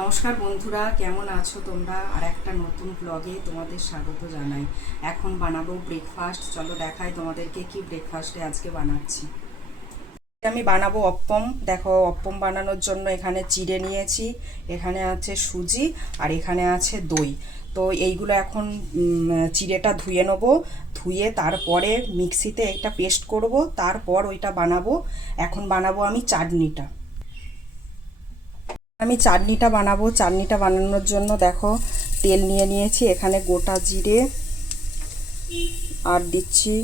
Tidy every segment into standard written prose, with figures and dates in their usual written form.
নমস্কার বন্ধুরা, কেমন আছো তোমরা? আর একটা নতুন ব্লগে তোমাদের স্বাগত জানাই। এখন বানাবো ব্রেকফাস্ট। চলো দেখাই তোমাদেরকে কি ব্রেকফাস্টে আজকে বানাচ্ছি। আমি বানাবো অপ্পম। দেখো, অপ্পম বানানোর জন্য এখানে চিড়ে নিয়েছি, এখানে আছে সুজি, আর এখানে আছে দই। তো এইগুলো এখন চিড়েটা ধুয়ে নেবো, ধুয়ে তারপরে মিক্সিতে একটা পেস্ট করব, তারপর ওইটা বানাবো। এখন বানাবো আমি চাটনিটা। আমি চাটনিটা বানাবো। চাটনিটা বানানোর জন্য দেখো, তেল নিয়ে নিয়েছি, এখানে গোটা জিরে আর দিচ্ছি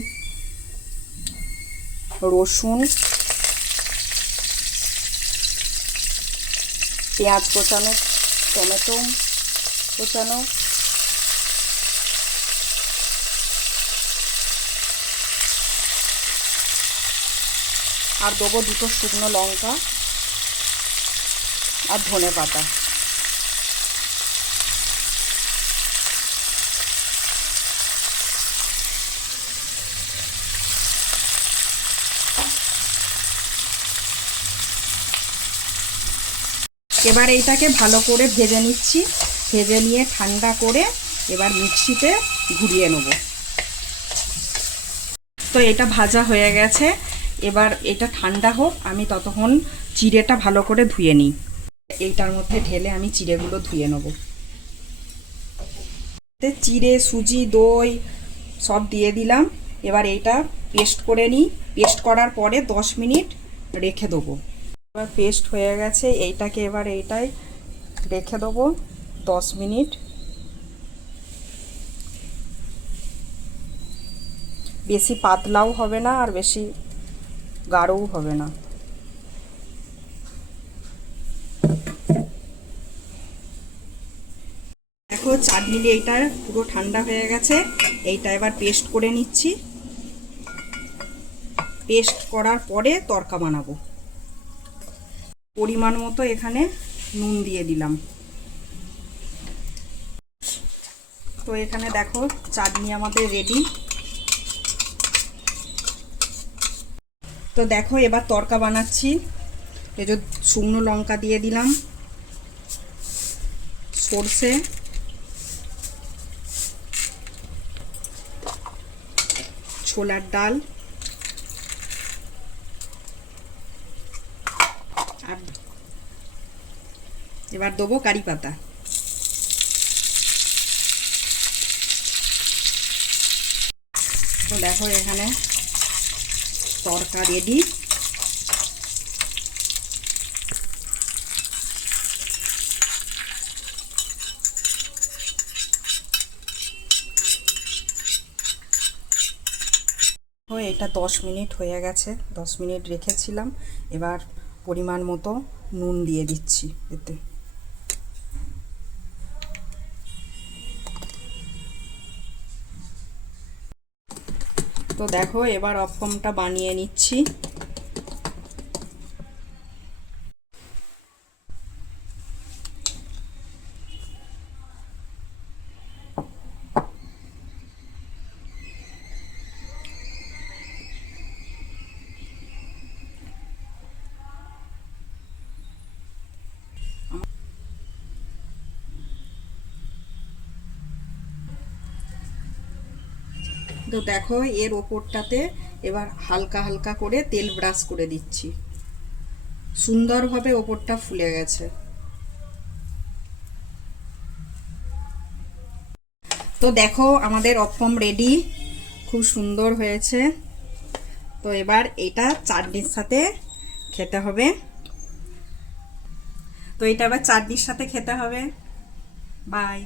রসুন, পেঁয়াজ কোচানো, টমেটো কোচানো, আর দেবো দুটো শুকনো লঙ্কা আর ধনে পাতা। এবার এইটাকে ভালো করে ভেজে নিচ্ছি, ভেজে নিয়ে ঠান্ডা করে এবার মিক্সিতে ঘুরিয়ে নেব। তো এটা ভাজা হয়ে গেছে, এবার এটা ঠান্ডা হোক, আমি ততক্ষণ চিড়েটা ভালো করে ধুয়ে নিই। এইটার মধ্যে ঢেলে আমি চিড়েগুলো ধুয়ে নেব। চিড়ে, সুজি, দই সব দিয়ে দিলাম। এবার এইটা পেস্ট করে নিই। পেস্ট করার পরে 10 মিনিট রেখে দেবো। এবার পেস্ট হয়ে গেছে, এইটাকে এবার এইটাই রেখে দেবো 10 মিনিট। বেশি পাতলাও হবে না আর বেশি গাঢ়ও হবে না। দেখো, চাটনি এইটা পুরো ঠান্ডা হয়ে গেছে। এইটা এবার পেস্ট করে নিচ্ছি। পেস্ট করার পরে তড়কা বানাবো। পরিমাণ মতো এখানে নুন দিয়ে দিলাম। তো এখানে দেখো, চাটনি আমাদের রেডি। তো দেখো, এবার তড়কা বানাচ্ছি। এই যে শুকনো লঙ্কা দিয়ে দিলাম, সর্ষে, ছোলার ডাল, আর এবার দেবো কারি পাতা। তো দেখো, এখানে তড়কা রেডি। এটা 10 মিনিট হয়ে গেছে, 10 মিনিট রেখেছিলাম। এবার পরিমাণ মতো নুন দিয়ে দিচ্ছি এতে। তো দেখো, এবার অপ্পমটা বানিয়ে নিচ্ছি। তো দেখো, এর ওপরটাতে এবার হালকা হালকা করে তেল ব্রাশ করে দিচ্ছি। সুন্দরভাবে ওপরটা ফুলে গেছে। তো দেখো, আমাদের অপ্পম রেডি, খুব সুন্দর হয়েছে। তো এবার এটা চাটনির সাথে খেতে হবে। তো এটা আবার চাটনির সাথে খেতে হবে। বাই।